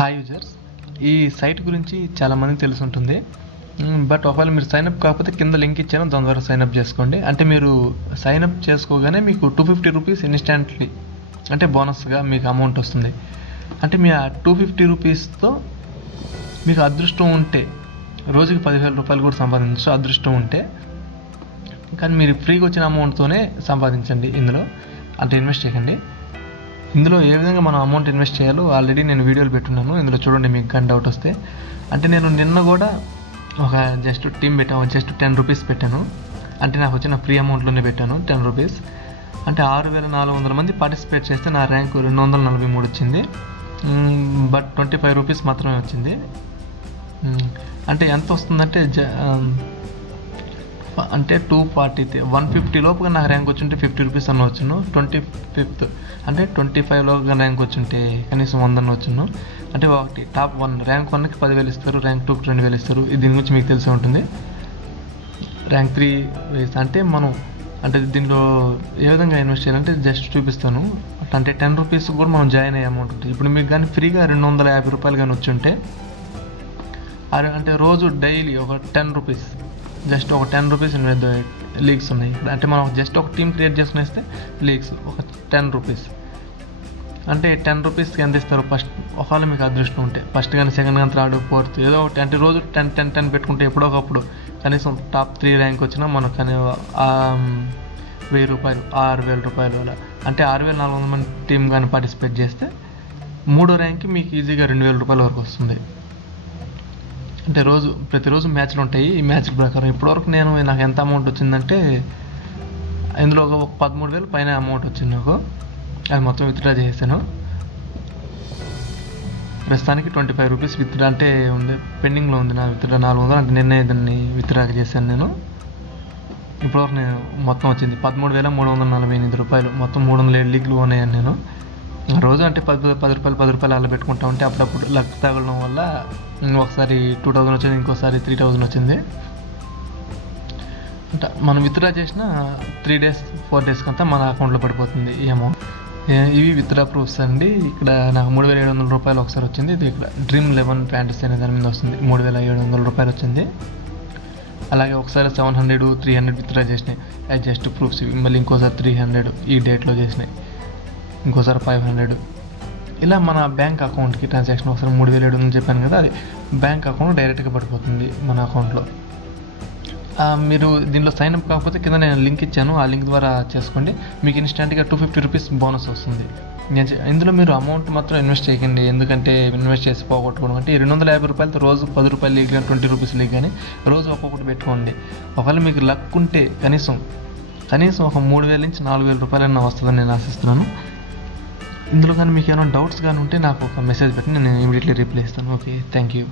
Hi users, ఈ site గురించి చాలామందికి తెలిసి ఉంటుంది. బట్ ఒకవేళ మీరు సైన్అప్ కాకపోతే కింద లింక్ ఇచ్చాను, దాని ద్వారా సైన్అప్ చేసుకోండి. అంటే మీరు సైన్అప్ చేసుకోగానే మీకు 250 రూపీస్ ఇన్స్టాంట్లీ అంటే బోనస్గా మీకు అమౌంట్ వస్తుంది. అంటే మీ ఆ 250 రూపీస్తో మీకు అదృష్టం ఉంటే రోజుకి 10,000 రూపాయలు కూడా సంపాదించవచ్చు అదృష్టం ఉంటే. కానీ మీరు ఫ్రీగా వచ్చిన అమౌంట్తోనే సంపాదించండి. ఇందులో అంటే ఇన్వెస్ట్ చేయకండి. ఇందులో ఏ విధంగా మనం అమౌంట్ ఇన్వెస్ట్ చేయాలో ఆల్రెడీ నేను వీడియోలు పెట్టున్నాను. ఇందులో చూడండి, మీకు కానీ డౌట్ వస్తే. అంటే నేను నిన్న కూడా ఒక జస్ట్ టీమ్ పెట్టాను, జస్ట్ 10 రూపీస్ పెట్టాను. అంటే నాకు వచ్చిన ఫ్రీ అమౌంట్లోనే పెట్టాను 10 రూపీస్. అంటే 6,400 మంది పార్టిసిపేట్ చేస్తే నా ర్యాంకు 243 వచ్చింది. బట్ 25 రూపీస్ మాత్రమే వచ్చింది. అంటే ఎంత వస్తుందంటే అంటే 150 లోపుగా నాకు ర్యాంక్ వచ్చుంటే 50 రూపీస్ అన్న వచ్చును. 25th అంటే 25 లోపుగా ర్యాంక్ వచ్చుంటే కనీసం 100 అన్న వచ్చును. అంటే ఒకటి టాప్ 1 ర్యాంక్ 1కి 10,000 ఇస్తారు, ర్యాంక్ 2కి 2,000 ఇస్తారు. దీని గురించి మీకు తెలిసి ఉంటుంది. ర్యాంక్ 3 అంటే మనం అంటే దీనిలో ఏ విధంగా ఇన్వెస్ట్ చేయాలంటే జస్ట్ చూపిస్తాను. అంటే 10 రూపీస్ కూడా మనం జాయిన్ అయ్యే అమౌంట్ ఉంటుంది. ఇప్పుడు మీకు కానీ ఫ్రీగా 250 రూపాయలు కానీ వచ్చుంటే అంటే రోజు డైలీ ఒక 10 రూపీస్, జస్ట్ ఒక 10 రూపీస్ లీగ్స్ ఉన్నాయి. అంటే మనం జస్ట్ ఒక టీం క్రియేట్ చేసుకునేస్తే లీగ్స్ ఒక 10 రూపీస్. అంటే 10 రూపీస్కి ఎంత ఇస్తారు ఫస్ట్, ఒకవేళ మీకు అదృష్టం ఉంటే ఫస్ట్ కానీ సెకండ్ కానీ థర్డ్ ఫోర్త్ ఏదో ఒకటి. అంటే రోజు 10 పెట్టుకుంటే ఎప్పుడో ఒకప్పుడు కనీసం టాప్ 3 ర్యాంక్ వచ్చినా మనకు కానీ 1,000 రూపాయలు 6,000 రూపాయలు అలా. అంటే 6,400 మంది టీం కానీ పార్టిసిపేట్ చేస్తే 3వ ర్యాంక్కి మీకు ఈజీగా 2,000 రూపాయల వరకు వస్తుంది. అంటే ప్రతిరోజు మ్యాచ్లు ఉంటాయి. ఈ మ్యాచ్ ప్రకారం ఇప్పటివరకు నాకు ఎంత అమౌంట్ వచ్చిందంటే ఇందులో ఒక 13,000 పైన అమౌంట్ వచ్చింది నాకు. అది మొత్తం విత్డ్రా చేసాను. ప్రస్తుతానికి 25 రూపీస్ విత్డ్రా అంటే ఉంది, పెండింగ్లో ఉంది నా విత్డ్రా 400. అంటే నిన్నే దాన్ని విత్డ్రా చేశాను నేను. ఇప్పటివరకు నేను మొత్తం వచ్చింది 13,348 రూపాయలు. మొత్తం 307 లీగ్లు ఉన్నాయని నేను రోజు అంటే 10 రూపాయలు అలా పెట్టుకుంటా ఉంటే అప్పుడప్పుడు లక్ తగలడం వల్ల ఒకసారి 2,000 వచ్చింది, ఇంకోసారి 3,000 వచ్చింది. అంటే మనం విత్డ్రా చేసిన 3 డేస్ 4 డేస్కి అంతా మన అకౌంట్లో పడిపోతుంది ఈ అమౌంట్. ఇవి విత్డ్రా ప్రూఫ్స్ అండి. ఇక్కడ నాకు 3,700 రూపాయలు ఒకసారి వచ్చింది. ఇది ఇక్కడ డ్రీమ్ 11 ఫ్యాంటసీ అనే దాని మీద వస్తుంది, 3,700 రూపాయలు వచ్చింది. అలాగే ఒకసారి 700, 300 విత్డ్రా చేసినాయి. అది జస్ట్ ప్రూఫ్స్ ఇవి. మళ్ళీ ఇంకోసారి 300 ఈ డేట్లో చేసినాయి, ఇంకోసారి 500. ఇలా మన బ్యాంక్ అకౌంట్కి ట్రాన్సాక్షన్ ఒకసారి 3,700 చెప్పాను కదా, అది బ్యాంక్ అకౌంట్ డైరెక్ట్గా పడిపోతుంది మన అకౌంట్లో. మీరు దీనిలో సైన్అప్ కాకపోతే కింద నేను లింక్ ఇచ్చాను, ఆ లింక్ ద్వారా చేసుకోండి. మీకు ఇన్స్టెంట్గా 250 రూపీస్ బోనస్ వస్తుంది. ఇందులో మీరు అమౌంట్ మాత్రం ఇన్వెస్ట్ చేయకండి, ఎందుకంటే ఇన్వెస్ట్ చేసి పోగొట్టుకోవడం. అంటే 250 రూపాయలతో రోజు 10 రూపాయలు లీగ్ కానీ 20 రూపీస్ లీగ్ కానీ రోజు ఒక్కొక్కటి పెట్టుకోండి. ఒకవేళ మీకు లక్ ఉంటే కనీసం ఒక 3,000 నుంచి 4,000 రూపాయలన్నా వస్తుందని నేను ఆశిస్తున్నాను. ఇందులో కానీ మీకు ఏమైనా డౌట్స్ కానీ ఉంటే నాకు ఒక మెసేజ్ పెట్టి నేను ఇమీడియట్లీ రిప్లై ఇస్తాను. Okay, thank you.